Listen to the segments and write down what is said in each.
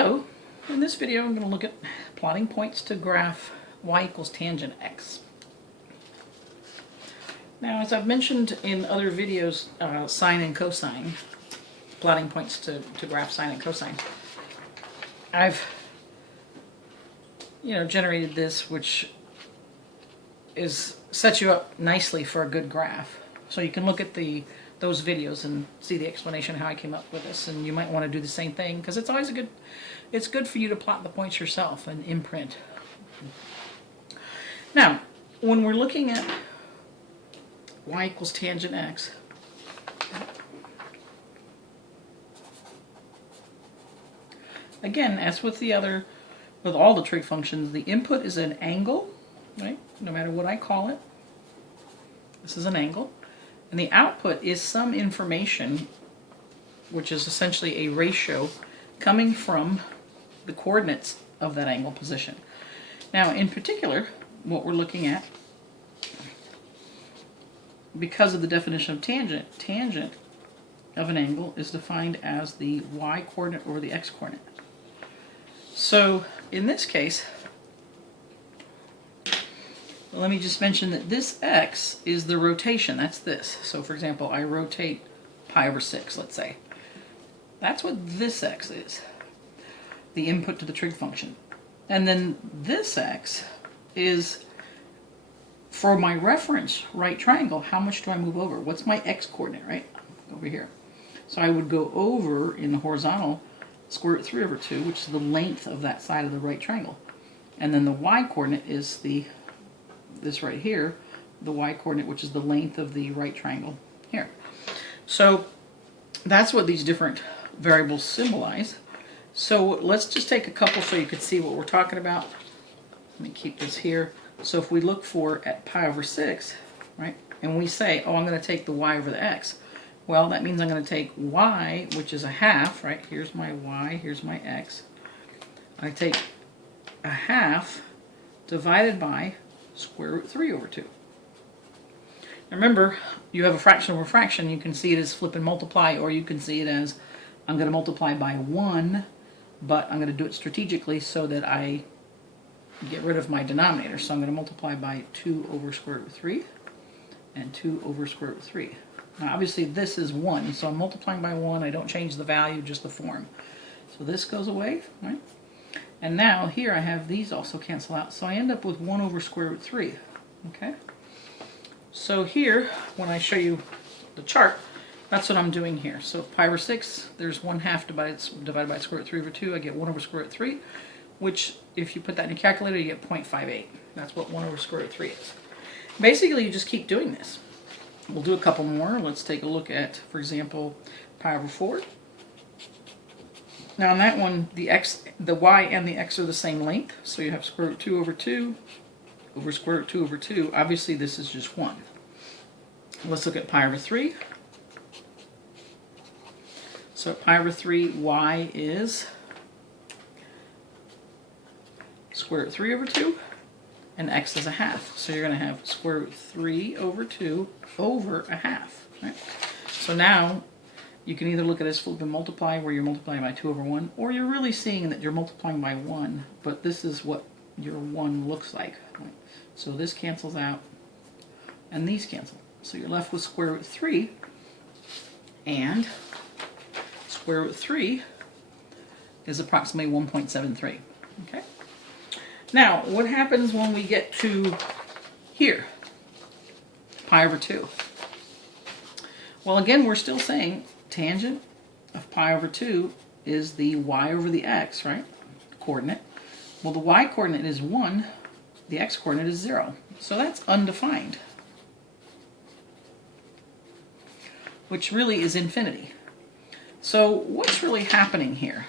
So, in this video I'm going to look at plotting points to graph y equals tangent x. Now, as I've mentioned in other videos, sine and cosine, plotting points to graph sine and cosine, I've generated this, which sets you up nicely for a good graph. So you can look at those videos and see the explanation how I came up with this, and you might want to do the same thing because it's always it's good for you to plot the points yourself and imprint. Now, when we're looking at y equals tangent x, again, as with all the trig functions, the input is an angle, right? No matter what I call it, this is an angle. And the output is some information, which is essentially a ratio coming from the coordinates of that angle position. Now, in particular, what we're looking at, because of the definition of tangent of an angle is defined as the y coordinate over the x coordinate. So, in this case, let me just mention that this x is the rotation. That's this. So, for example, I rotate pi over 6, let's say. That's what this x is, the input to the trig function. And then this x is, for my reference right triangle, how much do I move over? What's my x coordinate, right? Over here. So I would go over in the horizontal square root 3 over 2, which is the length of that side of the right triangle. And then the y coordinate is this right here, the y coordinate, which is the length of the right triangle here. So that's what these different variables symbolize. So let's just take a couple so you can see what we're talking about. Let me keep this here. So if we look at pi over 6, right, and we say, oh, I'm going to take the y over the x, well, that means I'm going to take y, which is a half, right? Here's my y, here's my x. I take a half divided by square root 3 over 2. Now remember, you have a fraction over fraction. You can see it as flip and multiply, or you can see it as I'm going to multiply by 1, but I'm going to do it strategically so that I get rid of my denominator. So I'm going to multiply by 2 over square root 3 and 2 over square root 3. Now obviously this is 1, so I'm multiplying by 1. I don't change the value, just the form. So this goes away, right? And now here I have these also cancel out, so I end up with 1 over square root 3. Okay? So here, when I show you the chart, that's what I'm doing here. So pi over 6, there's 1/2 divided by square root 3 over 2. I get 1 over square root 3, which if you put that in your calculator, you get 0.58. That's what 1 over square root 3 is. Basically, you just keep doing this. We'll do a couple more. Let's take a look at, for example, pi over 4. Now on that one, the y and the x are the same length, so you have square root 2 over 2 over square root 2 over 2. Obviously this is just 1. Let's look at pi over 3. So pi over 3, y is square root 3 over 2, and x is a half. So you're going to have square root 3 over 2 over a half. Right? So now you can either look at it as flip and multiply, where you're multiplying by 2 over 1, or you're really seeing that you're multiplying by 1, but this is what your 1 looks like. Right? So this cancels out, and these cancel. So you're left with square root 3, and square root 3 is approximately 1.73. Okay? Now, what happens when we get to here? Pi over 2. Well, again, we're still saying tangent of pi over 2 is the y over the x, right? Coordinate. Well, the y coordinate is 1, the x coordinate is 0. So that's undefined, which really is infinity. So what's really happening here?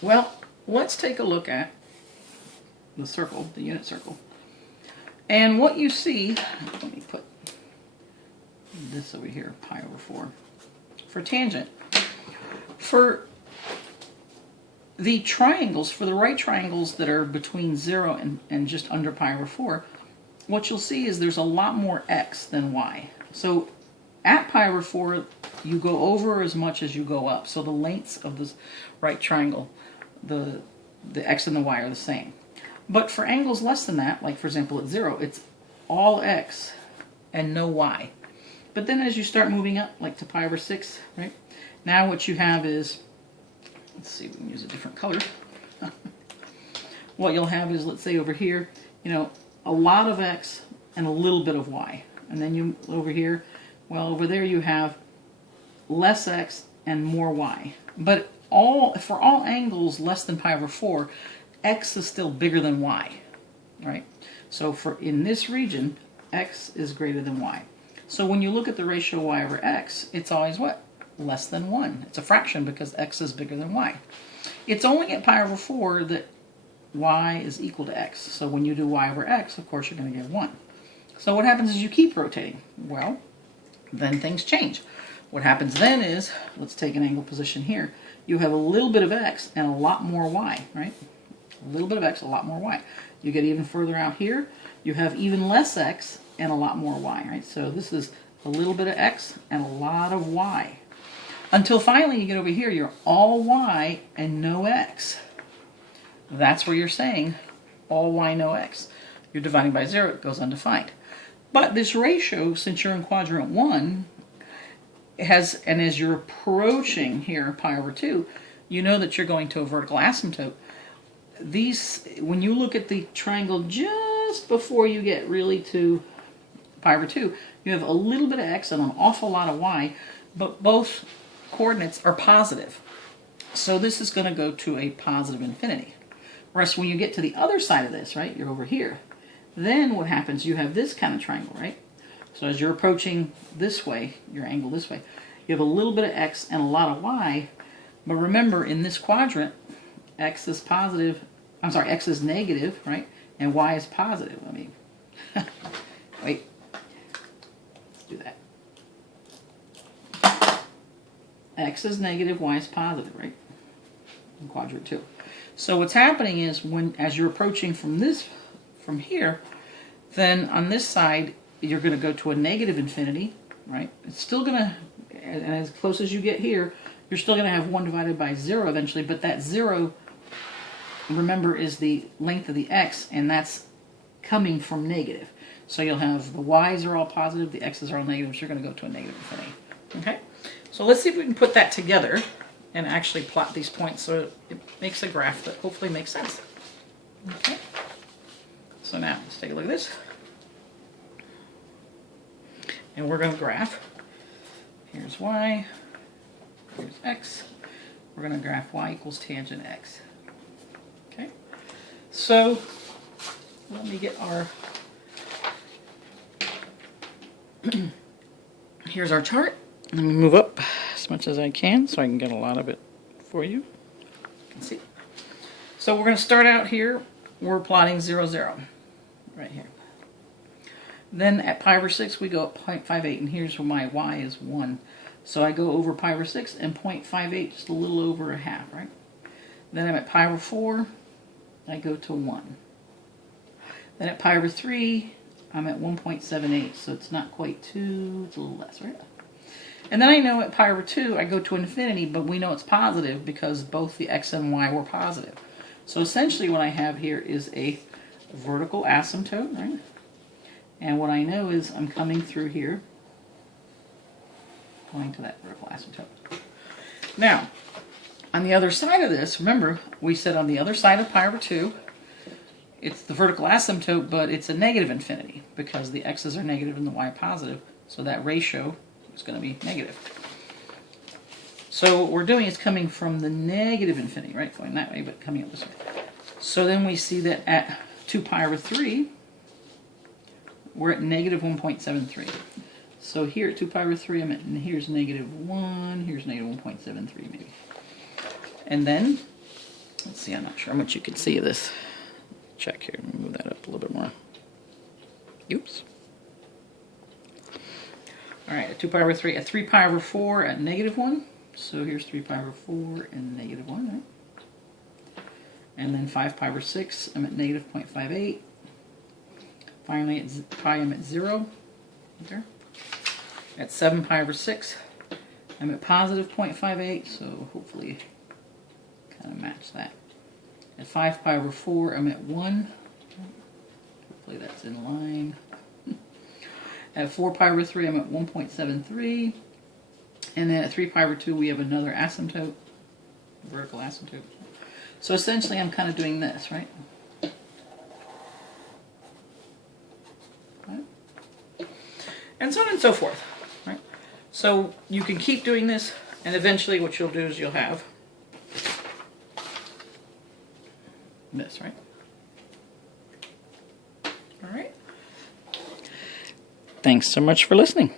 Well, let's take a look at the circle, the unit circle. And what you see, let me put this over here, pi over 4. For tangent, for the triangles, for the right triangles that are between 0 and just under pi over 4, what you'll see is there's a lot more x than y. So at pi over 4, you go over as much as you go up. So the lengths of this right triangle the x and the y are the same. But for angles less than that, like for example at 0, it's all x and no y. But then as you start moving up, like to pi over 6, right? Now what you have is, let's see, we can use a different color. What you'll have is, let's say over here, you know, a lot of x and a little bit of y. And then you, over here, well, over there you have less x and more y. But for all angles less than pi over 4, x is still bigger than y, right? So in this region, x is greater than y. So when you look at the ratio y over x, it's always what? Less than 1. It's a fraction because x is bigger than y. It's only at pi over 4 that y is equal to x. So when you do y over x, of course, you're going to get 1. So what happens is you keep rotating. Well, then things change. What happens then is, let's take an angle position here. You have a little bit of x and a lot more y, right? A little bit of x, a lot more y. You get even further out here, you have even less x and a lot more y, right? So this is a little bit of x and a lot of y. Until finally you get over here, you're all y and no x. That's where you're saying all y, no x. You're dividing by 0, it goes undefined. But this ratio, since you're in quadrant 1, has, and as you're approaching here pi over 2, you know that you're going to a vertical asymptote. These, when you look at the triangle just before you get really to pi over 2, you have a little bit of x and an awful lot of y, but both coordinates are positive. So this is going to go to a positive infinity. Whereas when you get to the other side of this, right, you're over here, then what happens, you have this kind of triangle, right? So as you're approaching this way, your angle this way, you have a little bit of x and a lot of y, but remember in this quadrant, x is positive, I'm sorry, x is negative, right? And y is positive. Let me, wait, let's do that. X is negative, y is positive, right? In quadrant 2. So what's happening is as you're approaching from here, then on this side, you're going to go to a negative infinity, right? It's still going to, and as close as you get here, you're still going to have 1 divided by 0 eventually, but that 0, remember, is the length of the x, and that's coming from negative. So you'll have the y's are all positive, the x's are all negative, so you're going to go to a negative infinity. Okay? So let's see if we can put that together and actually plot these points so it makes a graph that hopefully makes sense. Okay? So now, let's take a look at this. And we're going to graph. Here's y, here's x. We're going to graph y equals tangent x. Okay? So, let me get our... Here's our chart. Let me move up as much as I can so I can get a lot of it for you. You can see. So we're going to start out here. We're plotting 0, 0. Right here. Then at pi over 6 we go at 0.58, and here's where my y is 1. So I go over pi over 6 and 0.58, just a little over a half, right? Then I'm at pi over 4, I go to 1. Then at pi over 3, I'm at 1.78, so it's not quite 2, it's a little less, right? And then I know at pi over 2, I go to infinity, but we know it's positive because both the x and y were positive. So essentially what I have here is a vertical asymptote, right? And what I know is I'm coming through here, going to that vertical asymptote. Now, on the other side of this, remember, we said on the other side of pi over 2, it's the vertical asymptote, but it's a negative infinity because the x's are negative and the y positive, so that ratio is going to be negative. So what we're doing is coming from the negative infinity, right? Going that way, but coming up this way. So then we see that at 2 pi over 3, we're at negative 1.73. So here at 2 pi over 3, I'm at, and here's negative 1, here's negative 1.73 maybe. And then, let's see, I'm not sure how much you can see of this. Check here, let me move that up a little bit more. Oops. Alright, at 2 pi over 3, at 3 pi over 4 at negative 1. So here's 3 pi over 4 and negative 1, right? And then 5 pi over 6, I'm at negative 0.58. Finally, at pi, I'm at 0. Right there. At 7 pi over 6, I'm at positive 0.58, so hopefully kind of match that. At 5 pi over 4, I'm at 1. Hopefully that's in line. At 4 pi over 3, I'm at 1.73. And then at 3 pi over 2, we have another asymptote, vertical asymptote. So essentially, I'm kind of doing this, right? And so on and so forth, right? So you can keep doing this, and eventually what you'll do is you'll have this, right? All right. Thanks so much for listening.